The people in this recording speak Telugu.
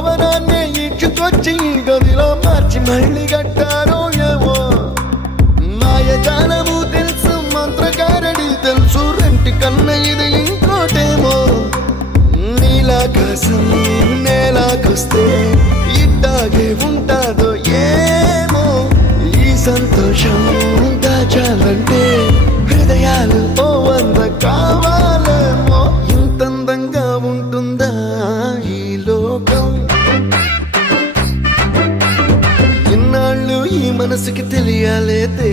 భవనాన్ని ఇచ్చుకొచ్చి గదిలో మార్చి మళ్ళీ కట్టారో ఏమో మాయజాలము తెలుసు మంత్రకారడి తెలుసు రెంటి కన్న ఇది ఇంకోటేమో నీలాకాశం నేలాకొస్తే ఇట్టాగే ఉంటాదో ఏమో ఈ సంతోషం దాచాలంటే హృదయాలు ఓ వంద కావాలేమో ఇంతందంగా ఉంటుందా ఈ లోకం ఇన్నాళ్ళు ఈ మనసుకి తెలియాలే